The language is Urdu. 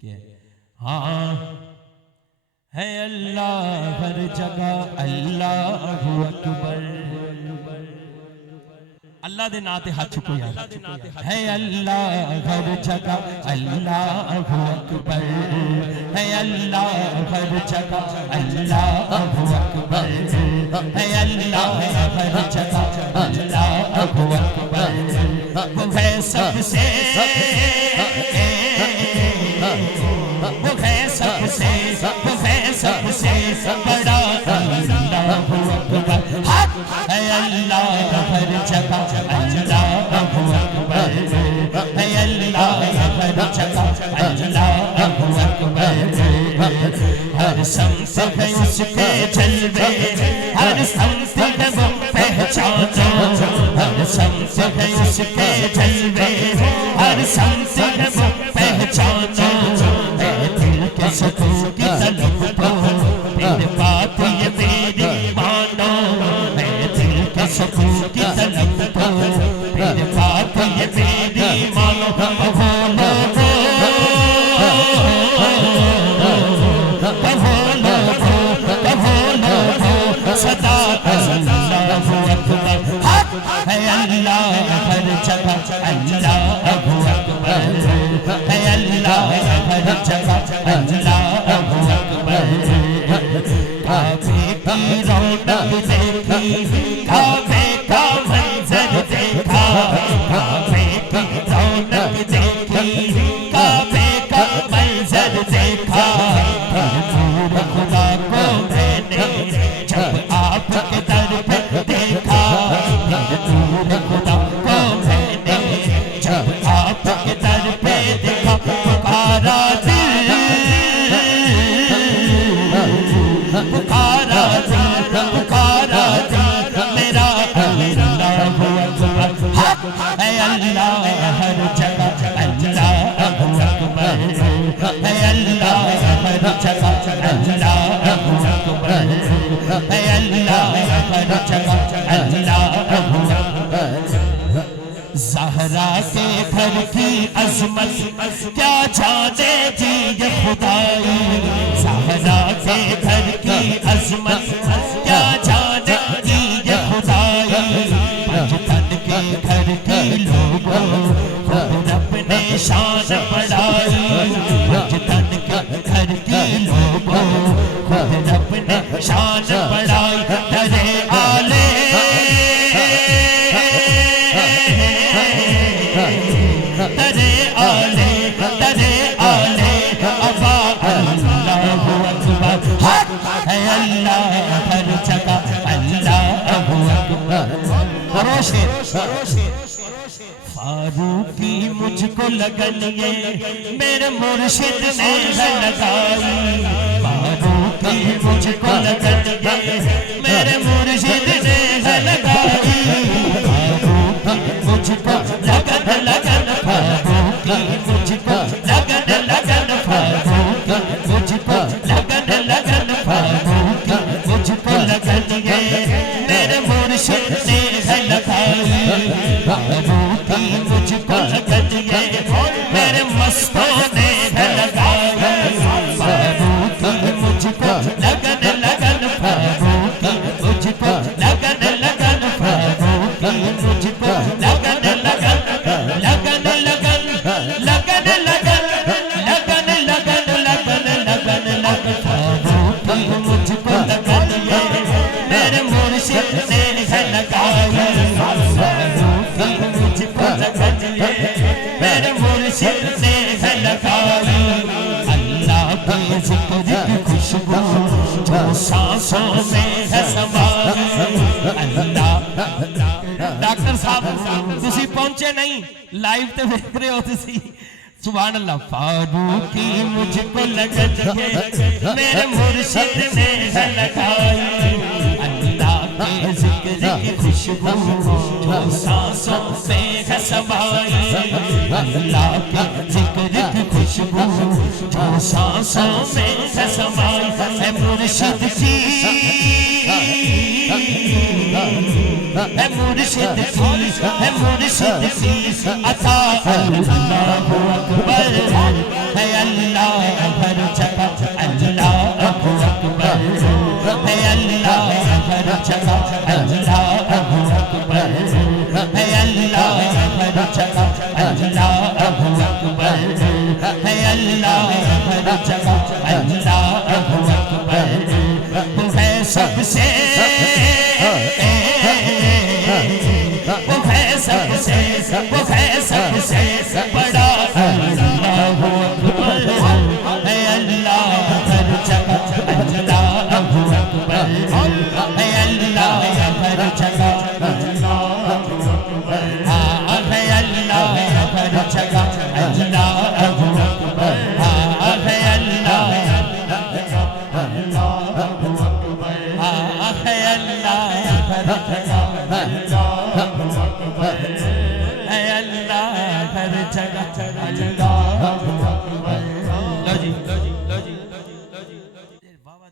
کہ ہاں ہے اللہ ہر جگہ اللہ اکبر اللہ دے ناتے ہاتھ چکو یار ہے اللہ ہر جگہ اللہ اکبر ہے اللہ ہر جگہ اللہ اکبر ہے اللہ ہر جگہ اللہ اکبر وہ ہے سب سے وہ ہے سب سے وہ ہے سب سے بڑا اللہ اکبر ہے اللہ ہر جگہ اللہ اکبر ہے اللہ ہر جگہ اللہ اکبر ہر سمت ہے اس کے جلوے ہر سمت ہے وہ پہچانا ہر سمت ہے اس کے جلوے ہر سمت ہے وہ پہچانا سکوں کی طلب تو پھر بات یہ میری مانو میں دل کے سکوں کی طلب تو پھر بات یہ میری مانو کہو لوگو صدا اللہ اکبر ہے اللہ ہر جگہ اللہ اکبر ہے اللہ ہر جگہ اللہ اکبر کعبے کی رونق دیکھی کعبے کا منظر دیکھا کعبے کی رونق دیکھی کعبے کا منظر دیکھا نور خدا کو میں نے جب آپ کے در پہ دیکھا نور خدا کو میں نے جب آپ کے در پہ دیکھا پکارا دل پکارا دل پکارا دل میرا اللہ اکبر ہے اللہ ہر جگہ اللہ اکبر ہے اللہ ہر جگہ اللہ اکبر ہے اللہ ہر جگہ اللہ اکبر زہرا کے گھر کی عظمت کیا جانے جی یہ خدائی زہرا کے گھر کی عظمت کیا جانے جی یہ خدائی پنجتن کے گھر کی لوگوں خود رب نے شان بڑھائی پنجتن کے گھر کی لوگوں خود رب نے شان بڑھائی درے آلے ترے آلے ابا اللہ اکبر ہے اللہ ہر جگہ اللہ اکبر فاروقی مجھ کو لگن یہ میرے مرشد نے لگائی فاروقی مجھ کو لگن یہ میرے مرشد نے لگائی فاروقی مجھ کو لگن لگن فاروقی مجھ کو لگن لگن فاروقی مجھ کو لگن لگن فاروقی مجھ کو لگن یہ میرے مرشد نے لگائی فاروقی مجھ کو لگن یہ میرے مستوں نے لگائی فاروقی مجھ کو لگن لگن فاروقی مجھ کو لگن لگن فاروقی مجھ کو لگن لگن لگن لگن لگن لگن لگن لگن لگن لگن لگن فاروقی مجھ کو لگن یہ میرے مرشد نے لگائی فاروقی مجھ کو لگن یہ میرے مرشد نے لگائی اللہ کے ذکر کی خوشبو جو سانسوں میں ہے سمائی اللہ ڈاکٹر صاحب تسی پہنچے نہیں لائیو تے دیکھ رہے ہو تسی سبحان اللہ فاروقی مجھ کو لگن یہ میرے مرشد نے لگائی اللہ کے ذکر کی خوشبو جو سانسوں میں ہے سمائی اللہ کے ذکر کی خوشبو جو سانسوں میں ہے سمائی ہے مرشد کی ہے مرشد کی ہے مرشد کی عطا اللہ اکبر ہے اللہ اللہ ہر جگہ اللہ اکبر ہے اللہ ہر جگہ اللہ اکبر ہے اللہ ہر جگہ اللہ اکبر ہے اللہ ہر جگہ اللہ اکبر وہ ہے سب سے وہ ہے سب سے بڑا اللہ اکبر ہے اللہ ہر جگہ اللہ اکبر ہے اللہ ہر جگہ اللہ اکبر ہے اللہ ہر جگہ اللہ اکبر ہے اللہ ہے اللہ ہر جگہ ہے اللہ ہر جگہ اللہ اکبر.